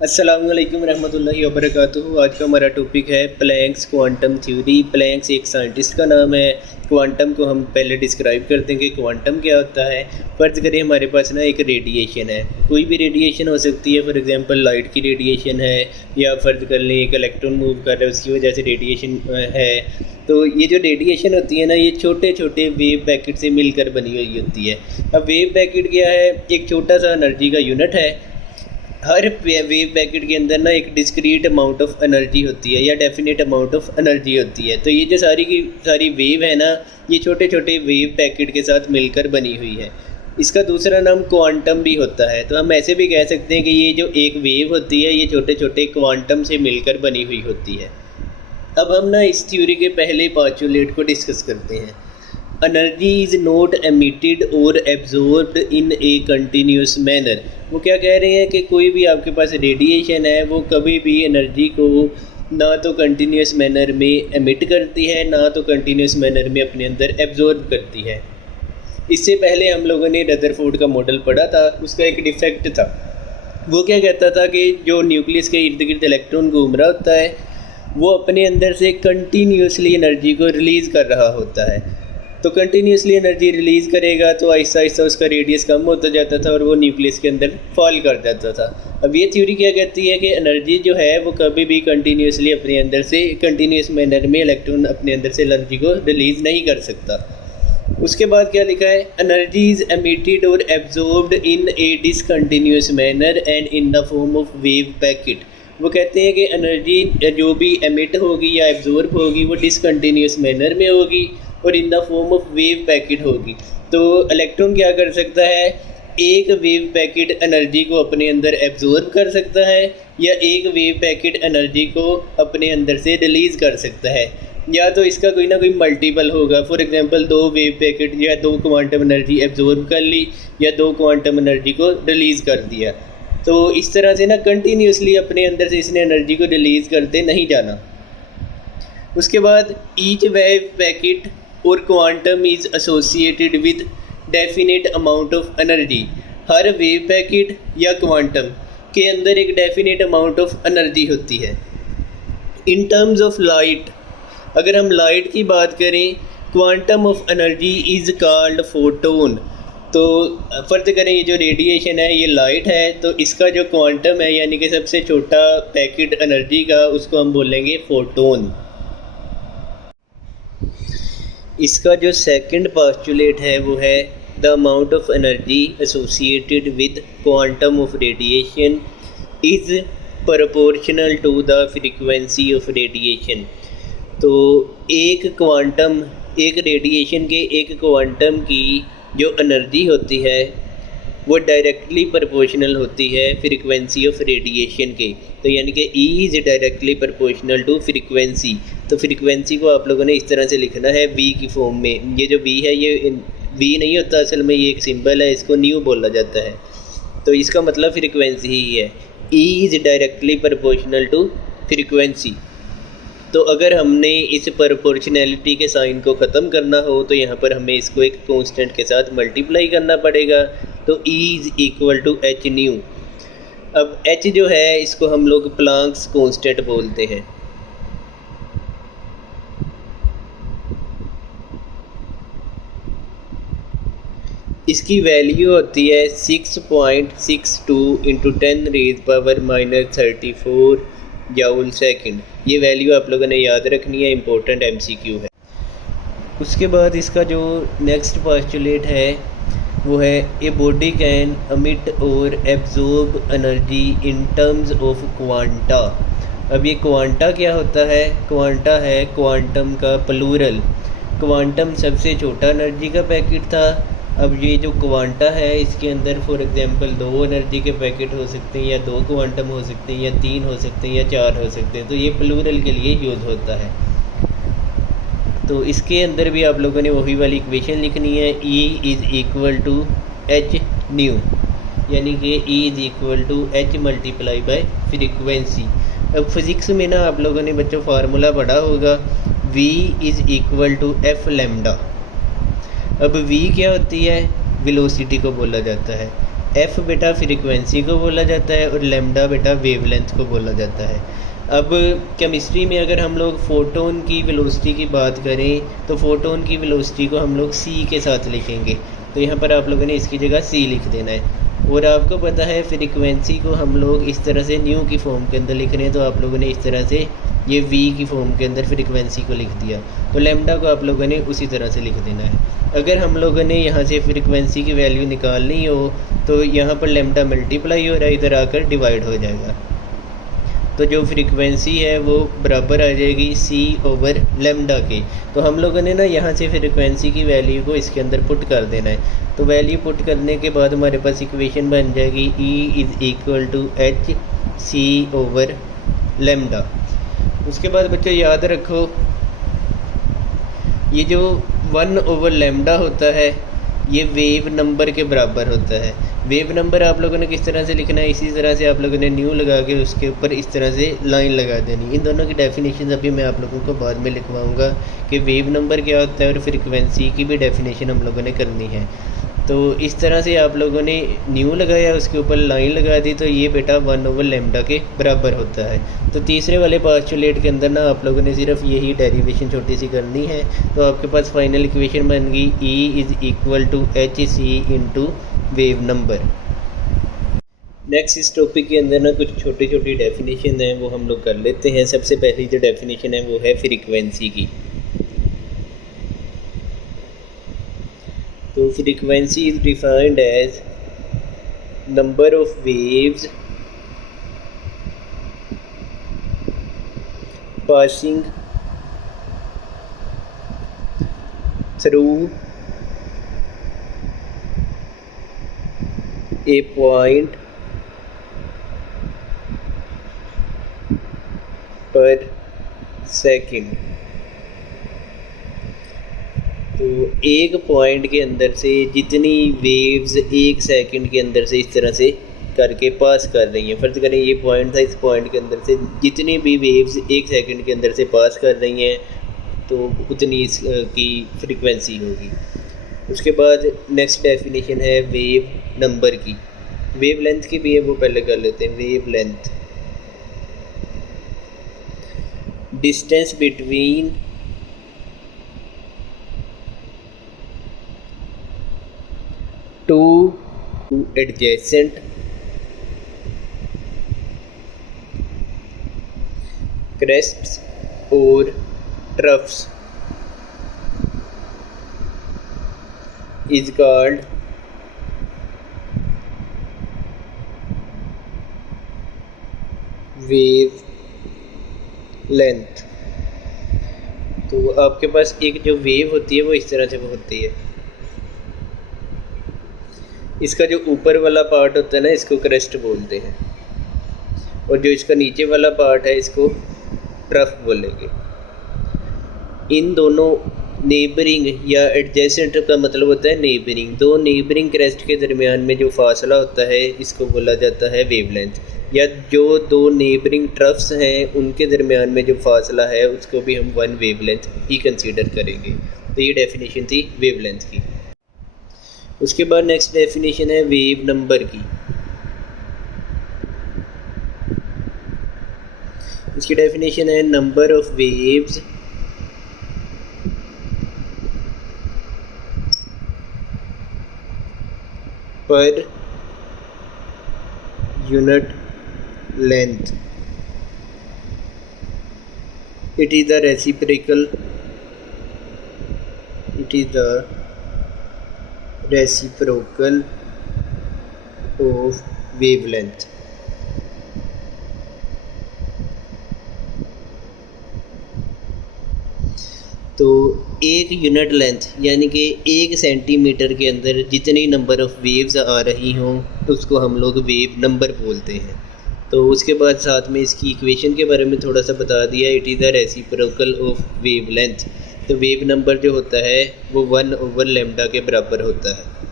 अस्सलामुअलैकुम रहमतुल्लाहि व बरकातुहू। आज का हमारा टॉपिक है प्लैंक्स क्वांटम थ्योरी। प्लैंक्स एक साइंटिस्ट का नाम है। क्वांटम को हम पहले डिस्क्राइब करते हैं कि क्वांटम क्या होता है। फ़र्ज़ करें हमारे पास ना एक रेडिएशन है, कोई भी रेडिएशन हो सकती है। फॉर एग्जांपल लाइट की रेडिएशन है, या फ़र्ज़ कर लें एक इलेक्ट्रॉन मूव कर रहा है, उसकी वजह से रेडिएशन है। तो ये जो रेडिएशन होती है ना, ये छोटे छोटे वेव पैकेट से मिलकर बनी हुई होती है। अब वेव पैकेट क्या है? एक छोटा सा एनर्जी का यूनिट है। हर वेव पैकेट के अंदर ना एक डिस्क्रीट अमाउंट ऑफ एनर्जी होती है, या डेफिनेट अमाउंट ऑफ एनर्जी होती है। तो ये जो सारी की सारी वेव है ना, ये छोटे छोटे वेव पैकेट के साथ मिलकर बनी हुई है। इसका दूसरा नाम क्वांटम भी होता है। तो हम ऐसे भी कह सकते हैं कि ये जो एक वेव होती है, ये छोटे छोटे क्वांटम से मिलकर बनी हुई होती है। अब हम ना इस थ्योरी के पहले पोस्टुलेट को डिस्कस करते हैं। एनर्जी इज़ नॉट एमिटेड और absorbed in a continuous manner. वो क्या कह रहे हैं कि कोई भी आपके पास रेडिएशन है, वो कभी भी एनर्जी को ना तो कंटिन्यूस मैनर में एमिट करती है, ना तो कंटिन्यूस मैनर में अपने अंदर एब्जॉर्ब करती है। इससे पहले हम लोगों ने रदरफोर्ड का मॉडल पढ़ा था। उसका एक डिफेक्ट था। वो क्या कहता था कि जो न्यूक्लियस के इर्द गिर्द इलेक्ट्रॉन घूम रहा होता है, वो अपने अंदर से कंटिन्यूसली एनर्जी को रिलीज़ कर रहा होता है। तो कंटिन्यूसली एनर्जी रिलीज़ करेगा तो आहिस्ता आहिस्ता उसका रेडियस कम होता जाता था और वो न्यूक्लियस के अंदर फॉल कर जाता था। अब ये थ्योरी क्या कहती है कि एनर्जी जो है वो कभी भी कंटिन्यूसली अपने अंदर से कंटिन्यूस मैनर में इलेक्ट्रॉन अपने अंदर से एनर्जी को रिलीज़ नहीं कर सकता। उसके बाद क्या लिखा है? एनर्जी इज़ एमिटेड और absorbed in A discontinuous manner and in the form of wave packet. वो कहते हैं कि एनर्जी जो भी एमिट होगी या एब्जॉर्ब होगी, वो डिसकंटिन्यूस मैनर में होगी और in the form of wave packet होगी। तो इलेक्ट्रॉन क्या कर सकता है? एक वेव पैकेट एनर्जी को अपने अंदर एब्जॉर्ब कर सकता है, या एक वेव पैकेट एनर्जी को अपने अंदर से रिलीज़ कर सकता है, या तो इसका कोई ना कोई मल्टीपल होगा। फॉर एग्जांपल दो वेव पैकेट या दो क्वांटम एनर्जी एब्जॉर्ब कर ली, या दो क्वांटम एनर्जी को रिलीज़ कर दिया। तो इस तरह से ना कंटिन्यूसली अपने अंदर से इसने एनर्जी को रिलीज़ करते नहीं जाना। उसके बाद ईच वेव पैकेट और quantum is associated with definite amount of energy. Her wave packet या क्वांटम के अंदर एक डेफिनेट अमाउंट ऑफ एनर्जी होती है। इन टर्म्स ऑफ लाइट, अगर हम लाइट की बात करें, quantum of energy is called photon. तो फ़र्ज़ करें ये जो रेडिएशन है ये लाइट है, तो इसका जो क्वांटम है यानी कि सबसे छोटा पैकेट एनर्जी का, उसको हम बोलेंगे फोटोन। इसका जो सेकंड पोस्टुलेट है वो है the amount of energy associated with quantum of radiation is proportional to the frequency of radiation. तो एक क्वांटम, एक रेडिएशन के एक क्वांटम की जो एनर्जी होती है वो डायरेक्टली प्रोपोर्शनल होती है फ्रीक्वेंसी ऑफ रेडिएशन के। तो यानी कि E is directly proportional to frequency. तो फ्रीक्वेंसी को आप लोगों ने इस तरह से लिखना है V की फॉर्म में। ये जो V है ये V नहीं होता, असल में ये एक सिंबल है, इसको न्यू बोला जाता है। तो इसका मतलब फ्रीक्वेंसी ही है। E is directly proportional to frequency. तो अगर हमने इस प्रोपोर्शनैलिटी के साइन को ख़त्म करना हो तो यहाँ पर हमें इसको एक कांस्टेंट के साथ मल्टीप्लाई करना पड़ेगा। तो E is equal to h nu. अब H जो है इसको हम लोग प्लांक्स कांस्टेंट बोलते हैं। इसकी वैल्यू होती है 6.62 into 10 rays power -34 joule second. ये वैल्यू आप लोगों ने याद रखनी है, इम्पोर्टेंट MCQ है। उसके बाद इसका जो नेक्स्ट पोस्टुलेट है वो है ए बॉडी कैन एमिट और absorb energy in terms of quanta. अब ये क्वांटा क्या होता है? क्वांटा है क्वांटम का प्लूरल। क्वांटम सबसे छोटा एनर्जी का पैकेट था। अब ये जो क्वांटा है इसके अंदर फॉर एग्जांपल दो एनर्जी के पैकेट हो सकते हैं, या दो क्वांटम हो सकते हैं, या तीन हो सकते हैं, या चार हो सकते हैं। तो ये प्लूरल के लिए यूज़ होता है। तो इसके अंदर भी आप लोगों ने वही वाली इक्वेशन लिखनी है, E is equal to h nu, यानी कि E is equal to h multiply by frequency. अब फिज़िक्स में ना आप लोगों ने बच्चों फार्मूला पढ़ा होगा, V is equal to f lambda. अब V क्या होती है? वेलोसिटी को बोला जाता है। एफ़ बेटा फ्रीक्वेंसी को बोला जाता है और लैम्डा बेटा वेवलेंथ को बोला जाता है। अब केमिस्ट्री में अगर हम लोग फ़ोटोन की वेलोसिटी की बात करें तो फ़ोटोन की वेलोसिटी को हम लोग सी के साथ लिखेंगे, तो यहाँ पर आप लोगों ने इसकी जगह सी लिख देना है। और आपको पता है फ्रीक्वेंसी को हम लोग इस तरह से न्यू की फॉर्म के अंदर लिख रहे हैं, तो आप लोगों ने इस तरह से ये वी की फॉर्म के अंदर फ्रीक्वेंसी को लिख दिया, तो लैम्डा को आप लोगों ने उसी तरह से लिख देना है। अगर हम लोगों ने यहाँ से फ्रीक्वेंसी की वैल्यू निकालनी हो तो यहाँ पर लैम्डा मल्टीप्लाई हो रहा है, इधर आकर डिवाइड हो जाएगा, तो जो फ्रीक्वेंसी है वो बराबर आ जाएगी सी ओवर लैम्डा के। तो हम लोगों ने ना यहाँ से फ्रीक्वेंसी की वैल्यू को इसके अंदर पुट कर देना है, तो वैल्यू पुट करने के बाद हमारे पास इक्वेशन बन जाएगी E is equal to h c over lambda. उसके बाद बच्चों याद रखो ये जो 1 ओवर लैम्डा होता है ये वेव नंबर के बराबर होता है। वेव नंबर आप लोगों ने किस तरह से लिखना है, इसी तरह से आप लोगों ने न्यू लगा के उसके ऊपर इस तरह से लाइन लगा देनी। इन दोनों की डेफिनेशन अभी मैं आप लोगों को बाद में लिखवाऊंगा कि वेव नंबर क्या होता है और फ्रीक्वेंसी की भी डेफिनेशन हम लोगों ने करनी है। तो इस तरह से आप लोगों ने न्यू लगाया, उसके ऊपर लाइन लगा दी, तो ये बेटा 1 ओवर लैम्डा के बराबर होता है। तो तीसरे वाले पोस्टुलेट के अंदर ना आप लोगों ने सिर्फ यही डेरिवेशन छोटी सी करनी है, तो आपके पास फाइनल इक्वेशन बन गई E is equal to h c into wave number. Next इस टॉपिक के अंदर ना कुछ छोटी छोटी डेफिनेशन है वो हम लोग कर लेते हैं। सबसे पहली जो डेफिनेशन है वो है फ्रीक्वेंसी की। तो frequency is defined as number of waves passing through a point per second. तो एक पॉइंट के अंदर से जितनी वेव्स एक सेकंड के अंदर से इस तरह से करके पास कर रही हैं, फर्ज करें ये पॉइंट था, इस पॉइंट के अंदर से जितनी भी वेव्स एक सेकंड के अंदर से पास कर रही हैं तो उतनी इसकी फ्रीक्वेंसी होगी। उसके बाद नेक्स्ट डेफिनेशन है वेव नंबर की। वेव लेंथ की भी है वो पहले कर लेते हैं। Wave length distance between two adjacent crests or troughs is called wave length। तो आपके पास एक जो वेव होती है वो इस तरह से वो होती है, इसका जो ऊपर वाला पार्ट होता है ना इसको क्रेस्ट बोलते हैं, और जो इसका नीचे वाला पार्ट है इसको ट्रफ बोलेंगे। इन दोनों नेबरिंग या एडजेसेंट का मतलब होता है नेबरिंग, दो नेबरिंग क्रेस्ट के दरमियान में जो फासला होता है इसको बोला जाता है वेवलेंथ, या जो दो नेबरिंग ट्रफ्स हैं उनके दरमियान में जो फासला है उसको भी हम वन वेवलेंथ ही कंसीडर करेंगे। तो ये डेफिनेशन थी वेवलेंथ की। उसके बाद नेक्स्ट डेफिनेशन है वेव नंबर की। इसकी डेफिनेशन है number of waves per unit length. It is the reciprocal of wavelength। तो एक यूनिट लेंथ यानी कि 1 सेंटीमीटर के अंदर जितनी नंबर ऑफ़ वेव्स आ रही हों उसको हम लोग वेव नंबर बोलते हैं। तो उसके बाद साथ में इसकी इक्वेशन के बारे में थोड़ा सा बता दिया। It is the reciprocal of wave length. तो वेव नंबर जो होता है वो 1/λ के बराबर होता है।